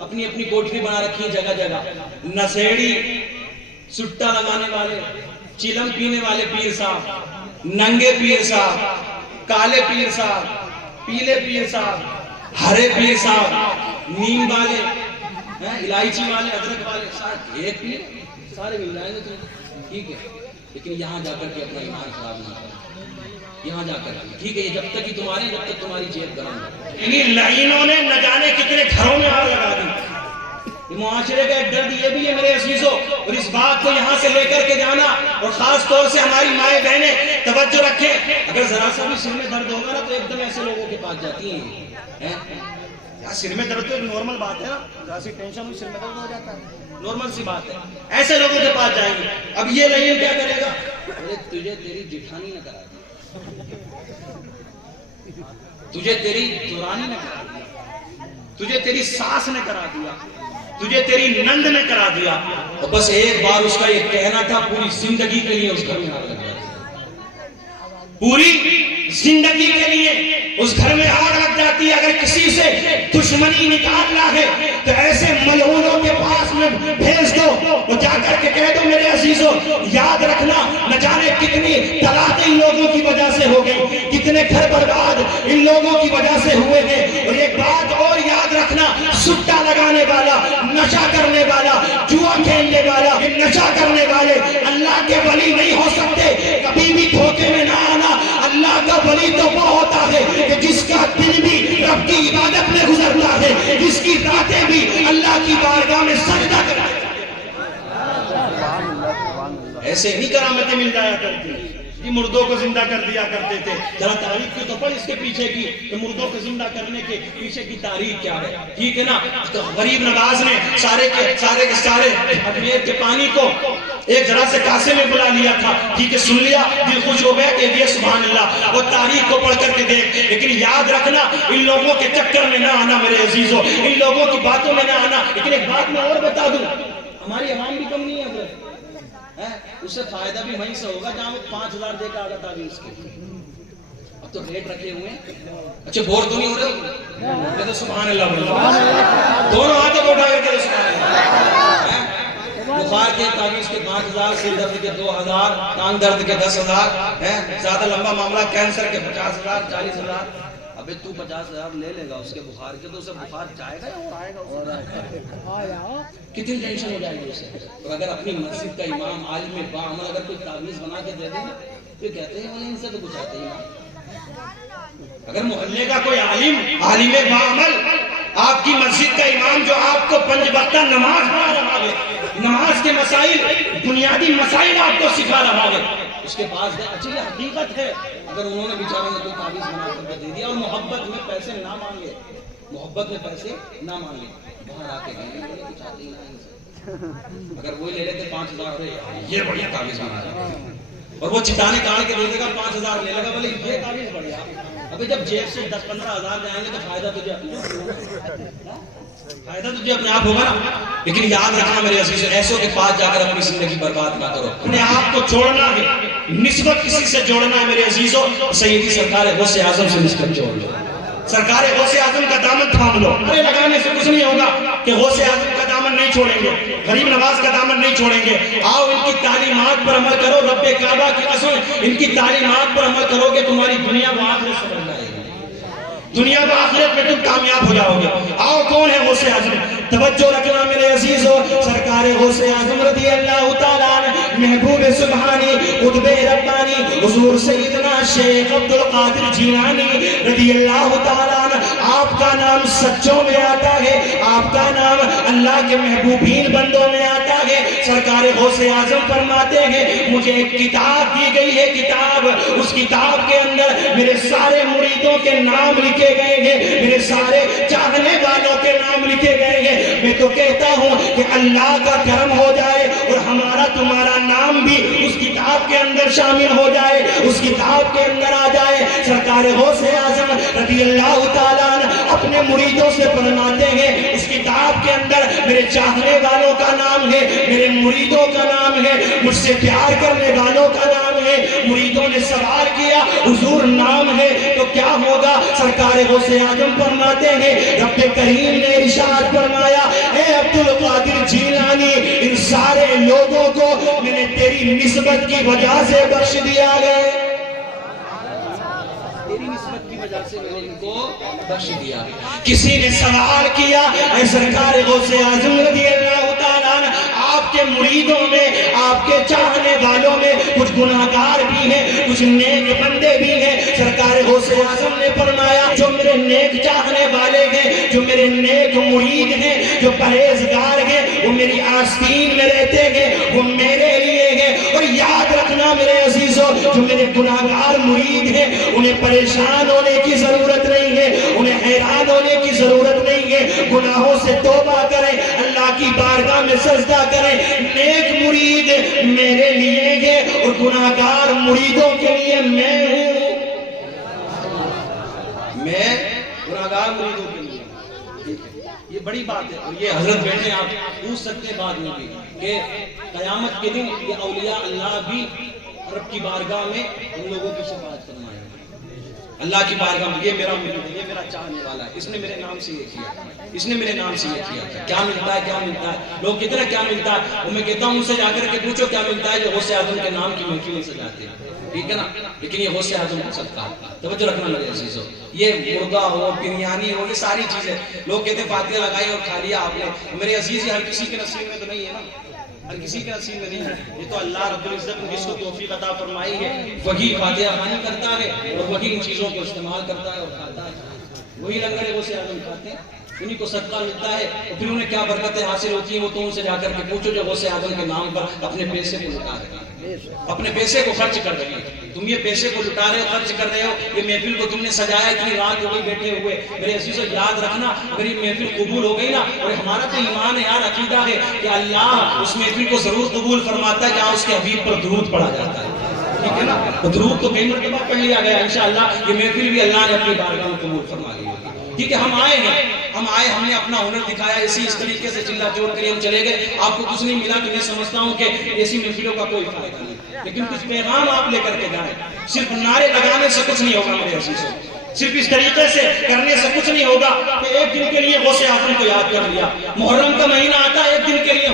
اپنی اپنی کوٹری بنا رکھی ہے جگہ جگہ. نشیڑی، سٹا لگانے والے، چلم پینے والے پیر صاحب، ننگے پیر صاحب، کالے پیر صاحب، پیلے پیر صاحب، ہرے پیر صاحب، نیم والے، الائچی والے، ادرک والے، ایک پیر سارے مل جائیں گے تمہیں. ٹھیک ہے، لیکن یہاں جا کر کے اپنا ایمان خراب نہ کرو. یہاں جا کر ٹھیک ہے، یہ جب تک ہی تمہارے، جب تک تمہاری جیب گرم ہے. انہیں لعینوں نے نہ جانے کتنے گھروں میں آگ لگا دی. معاشرے کا ایک درد یہ بھی ہے میرے عزیزوں، اور اس بات کو یہاں سے لے کر کے جانا، اور خاص طور سے ہماری مائیں بہنیں توجہ رکھیں. اگر ذرا سا بھی سر میں درد ہوگا نا تو ایک دم ایسے لوگوں کے پاس جاتی ہیں. سر میں درد تو ایک نارمل بات ہے نا، ذرا سی ٹینشن ہوئی سر میں درد ہو جاتا ہے، نارمل سی بات ہے. ایسے لوگوں کے پاس جائیں گے. اب یہ لعین کیا کرے گا؟ تجھے تیری جٹھانی نہ کرا دی، تجھے تیری دورانی نے کرا دیا، تجھے تیری ساس نے کرا دیا، تجھے تیری نند نے کرا دیا. اور بس ایک بار اس کا یہ کہنا تھا، پوری زندگی کے لیے اس گھر میں آگ لگ جاتی. پوری زندگی کے لیے اس گھر میں آگ لگ جاتی ہے. اگر کسی سے دشمنی نکالنا ہے تو ایسے ملعونوں کے پاس میں بھیج دو، وہ جا کر کے کہہ دو میرے عزیزوں یاد رکھنا نہ جانے کتنی طلاقیں ان لوگوں کی وجہ سے ہو گئی، کتنے گھر برباد ان لوگوں کی وجہ سے ہوئے ہیں. اور ایک بات اور یاد رکھنا، سٹا لگانے والا، نشہ کرنے والا، جوا کھیلنے والا، نشہ کرنے والے اللہ کے ولی نہیں ہو سکتے. کبھی بھی دھوکے میں نہ آنا. اللہ کا ولی تو وہ ہوتا ہے کہ جس کا دل بھی رب کی عبادت میں گزرتا ہے، جس کی راتیں بھی اللہ کی بارگاہ میں سجدہ کرتا ہے. ایسے نہیں کرامتیں مل جایا کرتی کہ مردوں کو زندہ کر دیا کرتے تھے. ذرا تاریخ کی تو پڑھ اس کے پیچھے کی، کہ مردوں کو زندہ کرنے کے پیچھے کی تاریخ کیا ہے. ٹھیک ہے نا. تو غریب نواز نے سارے کے سارے اجمیر کے پانی کو ایک ذرا سے کاسے میں بلا لیا تھا. ٹھیک ہے، سن لیا، دل خوش ہو گیا کہ یہ سبحان اللہ. وہ تاریخ کو پڑھ کر کے دیکھ. لیکن یاد رکھنا ان لوگوں کے چکر میں نہ آنا میرے عزیزوں، ان لوگوں کی باتوں میں نہ آنا. لیکن ایک بات میں اور بتا دوں، ہماری عوام بھی کم نہیں ہے. اس سے فائدہ بھی وہیں سے ہوگا جہاں وہ 5,000 دے کا آگا تعویذ کے. اب تو ریٹ رکھے ہوئے ہیں. اچھا بور تو نہیں ہو رہے تو سبحان اللہ بولو، دونوں ہاتھوں کو اٹھا کر کے سبحان اللہ. بخار کے تعویذ کے 5,000، سر درد کے 2,000، ٹانگ درد کے 10,000، زیادہ لمبا معاملہ کینسر کے 50,000، 40,000. ابے تو 50,000 لے لے گا اس کے بخار کے، تو اسے بخار جائے گا یا آئے گا؟ کتنی ٹینشن ہو جائے گی اسے. اور اگر اپنی مسجد کا امام عالم باعمل اگر کوئی تعویذ بنا کے دے دے گا تو کہتے ہیں ان سے تو کچھ آتے ہی نہیں. اگر محلے کا کوئی عالم باعمل، آپ کی مسجد کا امام جو آپ کو 5 وقتہ نماز پڑھا رہا ہے، نماز کے مسائل، بنیادی مسائل آپ کو سکھا رہا ہے، اس کے پاس دے. اچھا یہ حقیقت ہے. اگر انہوں نے بیچاروں نے کوئی تعویذ بنا کر دے دیا اور محبت میں پیسے نہ مانگے، محبت میں پیسے نہ مانگے، باہر آ کے کہیں گے کچھ آتے ہی نہیں. اگر وہ لے لیتے 5,000 یہ بڑھیا تعویذ بنا رہا ہے، اور وہ چٹانے کاٹ کے دے دے گا 5,000 لے لگا، بولے یہ تعویذ بڑھیا. ابھی جب جیب سے 10-15 ہزار جائیں گے تو فائدہ تجھے اپنے آپ ہوگا نا. لیکن یاد رکھنا میرے عزیز، ایسوں کے پاس جا کر اپنی زندگی برباد نہ کرو. اپنے آپ کو چھوڑنا ہے، نسبت کسی سے جوڑنا ہے میرے عزیزوں. سیدی سرکار غوث اعظم سے نسبت جوڑ لو، سرکار غوث اعظم کا دامن تھام لو. ارے لگانے سے کچھ نہیں ہوگا کہ غوث اعظم کا دامن نہیں چھوڑیں گے، غریب نواز کا دامن نہیں چھوڑیں گے. آؤ ان کی تعلیمات پر عمل کرو. رب کعبہ کی قسم ان کی تعلیمات پر عمل کرو گے، تمہاری دنیا و آخرت سمجھ جائے گی. دنیا و آخرت میں تم کامیاب ہو جاؤ گے. آؤ کون ہے غوث اعظم؟ توجہ رکھنا میرے عزیزوں. سرکار غوث اعظم رضی اللہ تعالیٰ عنہ، محبوب سبحانی، قطب ربانی حضور سیدنا شیخ عبد القادر جیلانی رضی اللہ تعالیٰ عنہ. آپ کا نام سچوں میں آتا ہے، آپ کا نام اللہ کے محبوبین بندوں میں آتا ہے. سرکار غوث اعظم فرماتے ہیں مجھے ایک کتاب دی گئی ہے، کتاب، اس کتاب کے اندر میرے سارے مریدوں کے نام لکھے گئے ہیں، میرے سارے چاہنے والوں کے نام لکھے گئے ہیں. میں تو کہتا ہوں کہ اللہ کا کرم ہو جائے اور ہمارا تمہارا نام بھی اس کتاب کے اندر شامل ہو جائے، اس کتاب کے اندر آ جائے. سرکار غوث اعظم رضی اللہ تعالیٰ عنہ اپنے مریدوں سے فرماتے ہیں اس کتاب کے اندر میرے چاہنے والوں کا نام ہے، میرے مریدوں کا نام ہے، مجھ سے پیار کرنے والوں کا نام ہے. مریدوں نے سوال کیا حضور نام ہے تو کیا ہوگا؟ سرکار غوث اعظم فرماتے ہیں رب کریم نے ارشاد فرمایا نسبت کی وجہ سے بخش دیا گیا، تیری نسبت کی وجہ سے میں نے ان کو بخش دیا۔ کسی نے سوال کیا، اے سرکار غوث اعظم رضی اللہ تعالیٰ عنہ، آپ کے مریدوں میں، آپ کے چاہنے والوں میں کچھ گناہگار بھی ہیں، کچھ نیک بندے بھی ہیں۔ سرکار غوث اعظم نے فرمایا جو میرے نیک چاہنے والے ہیں، جو میرے نیک مرید ہیں، جو پرہیزگار ہیں، وہ میری آستین میں رہتے ہیں، وہ میرے لیے ہیں۔ اور یاد رکھنا میرے عزیزوں، جو میرے گناہگار مرید ہیں انہیں پریشان ہونے کی ضرورت نہیں ہے، انہیں حیران ہونے کی ضرورت نہیں ہے۔ گناہوں سے توبہ کریں، اللہ کی بارگاہ میں سجدہ کریں۔ نیک مرید میرے لیے ہے اور گناہگار مریدوں کے لیے میں ہوں، میں گناہگار مریدوں کے لیے۔ یہ بڑی بات ہے، اور یہ حضرت بیٹھے آپ پوچھ سکتے ہیں بعد میں بھی کہ قیامت کے دن یہ اولیاء اللہ بھی رب کی بارگاہ میں ان لوگوں کی شفاعت فرمائے۔ اللہ کی بارگاہ میں یہ میرا مرید ہے، یہ میرا چاہنے والا ہے، اس نے میرے نام سے یہ کیا، اس نے میرے نام سے یہ کیا۔ کیا ملتا ہے، کیا ملتا ہے؟ لوگ کہتے ہیں کیا ملتا ہے، وہ میں کہتا ہوں ان سے جا کر کے پوچھو کیا ملتا ہے، جو غوث اعظم کے نام کی محفلیں سجاتے ہیں، ٹھیک ہے نا؟ لیکن یہ غوث اعظم کا صدقہ ہے۔ توجہ رکھنا میرے عزیزو، یہ مردہ ہو، بریانی ہو، یہ ساری چیزیں لوگ کہتے ہیں فاتحہ لگائی اور کھا لیا آپ نے۔ میرے عزیز یہ ہر کسی کے نصیب میں تو نہیں ہے نا، ہر کسی کے نصیب میں نہیں ہے۔ یہ تو اللہ رب العزت نے جس کو توفیق عطا فرمائی ہے وہی فاتحہ خوانی کرتا ہے اور وہی ان چیزوں کو استعمال کرتا ہے اور کھاتا ہے۔ وہی لنگر غوث اعظم کھاتے ہیں، انہی کو صدقہ ملتا ہے، اور پھر انہیں کیا برکتیں حاصل ہوتی ہیں وہ تو ان سے جا کر کے پوچھو جو غوث اعظم کے نام پر اپنے پیسے کو لٹا رہے ہیں، اپنے پیسے کو خرچ کر رہے ہیں۔ تم یہ پیسے کو لٹا رہے ہو، خرچ کر رہے ہو، یہ محفل کو تم نے سجایا، اتنی رات ہو گئی بیٹھے ہوئے۔ میرے عزیزو یاد رکھنا، اگر یہ محفل قبول ہو گئی نا، اور ہمارا تو ایمان ہے یار، عقیدہ ہے کہ اللہ اس محفل کو ضرور قبول فرماتا ہے جہاں اس کے حبیب پر درود پڑھا جاتا ہے، ٹھیک ہے نا؟ درود تو کئی مرتبہ پڑھ لیا گیا، انشاءاللہ یہ محفل بھی اللہ نے اپنی بارگاہ میں قبول فرما لی ہوگی۔ ٹھیک ہے، ہم آئے ہیں، ہم نے اپنا ہنر دکھایا، اس طریقے سے چلا چور کر ہم چلے گئے، آپ کو کچھ نہیں ملا تو میں سمجھتا ہوں کہ ایسی محفلوں کا کوئی فائدہ نہیں، لیکن کچھ پیغام آپ لے کر کے جائیں۔ صرف نعرے لگانے سے کچھ نہیں ہوگا میرے عزیزوں، صرف اس طریقے سے کرنے سے کچھ نہیں ہوگا کہ ایک دن کے لیے غوث اعظم کو یاد کر لیا، محرم کا مہینہ آتا ہے ایک دن کے لیے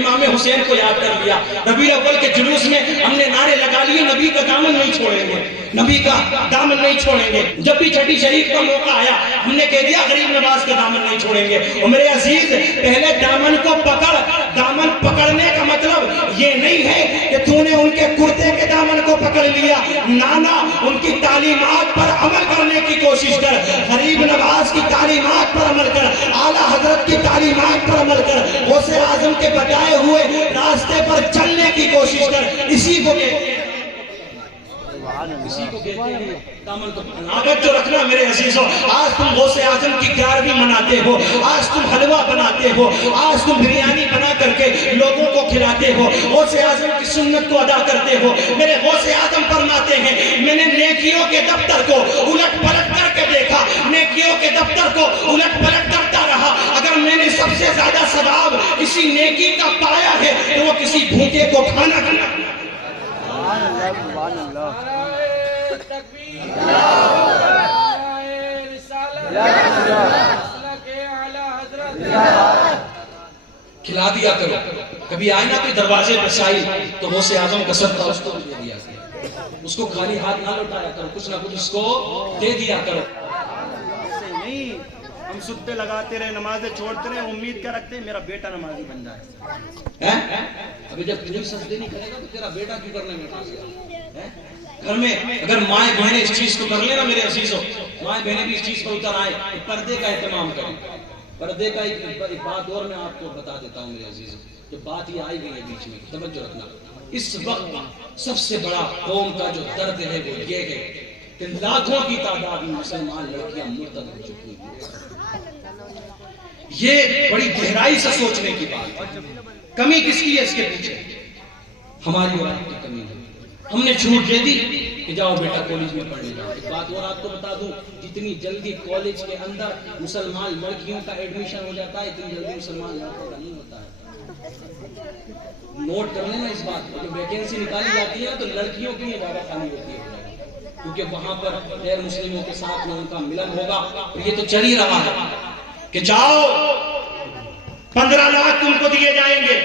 امام حسین کو یاد کر لیا، ربیع الاول کے جلوس میں ہم نے نعرے لگا لیے، نبی کا دامن نہیں چھوڑیں گے، نبی کا دامن نہیں چھوڑیں گے۔ جب بھی چھٹی شریف کا موقع آیا ہم نے کہہ دیا غریب نواز کا دامن نہیں چھوڑیں گے۔ اور میرے عزیز پہلے دامن کو پکڑ، دامن پکڑنے کا مطلب یہ نہیں ہے کہ تو نے ان کے کرتے کے دامن کو پکڑ لیا، نانا ان کی تعلیمات پر عمل کرنے کی کوشش کر، غریب نواز کی تعلیمات پر عمل کر، اعلیٰ حضرت کی تعلیمات پر عمل کر، غوث اعظم کے بتائے ہوئے راستے پر چلنے کی کوشش کر، اسی کو کہتے ہیں دامن کو پکڑنا۔ توجہ رکھنا میرے عزیزوں، آج تم غوث اعظم کی 11ویں مناتے ہو، آج تم حلوہ بناتے ہو، آج تم بریانی بنا کر کے لوگوں کو کھلاتے ہو، غوث اعظم کی سنت کو ادا کرتے ہو۔ میرے غوث اعظم فرماتے ہیں میں نے نیکیوں کے دفتر کو الٹ پلٹ کر کے دیکھا، نیکیوں کے دفتر کو الٹ پلٹ کرتا رہا، اگر میں نے سب سے زیادہ ثواب کسی نیکی کا پایا ہے تو وہ کسی بھوکے کو کھانا کھلانا۔ کھلا دیا کرو، کبھی آئے نا کوئی دروازے پر شاہی تو غوث اعظم کا صدقہ اس کو دے دیا کرو، اس کو خالی ہاتھ نہ لوٹایا کرو، کچھ نہ کچھ اس کو دے دیا کرو۔ نہیں ہم ستے لگاتے رہے، نمازیں چھوڑتے رہے، امید کیا رکھتے ہیں میرا بیٹا نمازی بن جائے۔ ابھی جب تجھے سجدے نہیں کرے گا تو تیرا بیٹا کیوں کرنے میں پھنس گیا؟ گھر میں اگر مائیں بہنیں اس چیز کو کر لیں نا میرے عزیزوں، مائیں بہنیں بھی اس چیز پر اتر آئے، پردے کا اہتمام کریں۔ پردے کا ایک بات اور میں آپ کو بتا دیتا ہوں میرے عزیزوں، جو بات یہ آئی گئی ہے بیچ میں، توجہ رکھنا۔ اس وقت سب سے بڑا قوم کا جو درد ہے وہ یہ ہے کہ لاکھوں کی تعداد میں مسلمان لڑکیاں مرتد ہو چکی ہیں۔ یہ بڑی گہرائی سے سوچنے کی بات ہے۔ کمی کس کی ہے اس کے پیچھے؟ ہماری اور آپ کی کمی ہے۔ ہم نے چھوٹ دے دی کہ جاؤ بیٹا کالج میں پڑھنے جاؤ۔ ایک بات اور آپ کو بتا دوں، جتنی جلدی کالج کے اندر مسلمان لڑکیوں کا ایڈمیشن ہو جاتا ہے اتنی جلدی مسلمان لڑکوں کا نہیں ہوتا ہے۔ نوٹ کر لینا اس بات کو، جب ویکینسی نکالی جاتی ہے تو لڑکیوں کے لیے زیادہ خالی ہوتی ہے، کیونکہ وہاں پر غیر مسلموں کے ساتھ میں ان کا ملن ہوگا۔ اور یہ تو چل ہی رہا ہے کہ جاؤ 15 لاکھ تم کو دیے جائیں گے،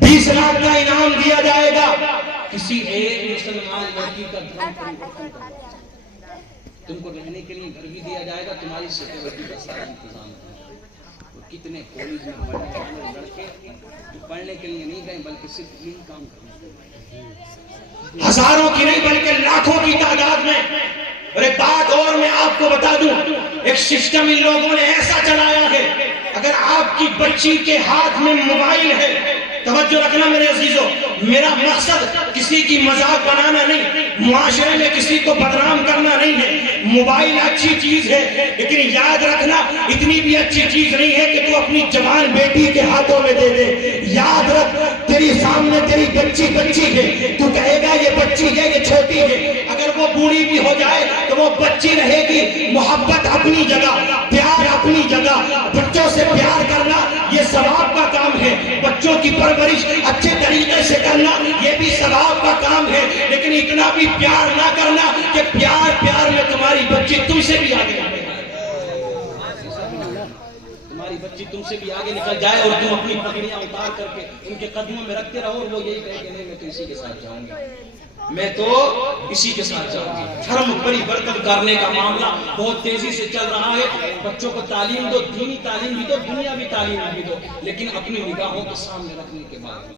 20 20 لاکھ کا انعام دیا جائے گا کسی ایک مسلمان لڑکی کا دھرم پریورتن کرنا. تم کو رہنے کے لیے گھر بھی دیا جائے گا, تمہاری سیکورٹی کا سارا انتظام ہے. کتنے کالج میں پڑھنے والے لڑکے جو پڑھنے کے لیے نہیں گئے بلکہ صرف یہی کام کرنے, ہزاروں کی نہیں بلکہ لاکھوں کی تعداد میں. اور ایک بات اور میں آپ کو بتا دوں, ایک سسٹم ان لوگوں نے ایسا چلایا ہے, اگر آپ کی بچی کے ہاتھ میں موبائل ہے, توجہ رکھنا میرے عزیزو, میرا مقصد کسی کی مذاق بنانا نہیں, معاشرے میں کسی کو بدنام کرنا نہیں ہے. موبائل اچھی چیز ہے لیکن یاد رکھنا اتنی بھی اچھی چیز نہیں ہے کہ تو اپنی جوان بیٹی کے ہاتھوں میں دے دے. یاد رکھ, تیری سامنے تیری بچی ہے, تو کہے گا یہ بچی ہے, یہ چھوٹی ہے, اگر وہ بوڑھی بھی ہو جائے تو وہ بچی رہے گی. محبت اپنی جگہ, پیار اپنی جگہ, بچوں سے پیار کرنا یہ ثواب کا کام ہے. بچوں کی پرورش اچھے طریقے سے کرنا یہ بھی ثواب کا کام ہے, لیکن اتنا بھی پیار نہ کرنا کہ پیار میں تمہاری بچی تم سے بھی آگے تمہاری بچی تم سے بھی آگے نکل جائے اور تم اپنی پگڑیاں اتار کر کے ان کے قدموں میں رکھتے رہو اور وہ یہی کہے کہ نہیں میں تو اسی کے ساتھ جاؤں گی, میں تو اسی کے ساتھ جاؤں گی. دھرم پریورتن کرنے کا معاملہ بہت تیزی سے چل رہا ہے. بچوں کو تعلیم دو, دینی تعلیم بھی دو, دنیاوی تعلیم بھی دو, لیکن اپنی نگاہوں کے سامنے رکھنے کے بعد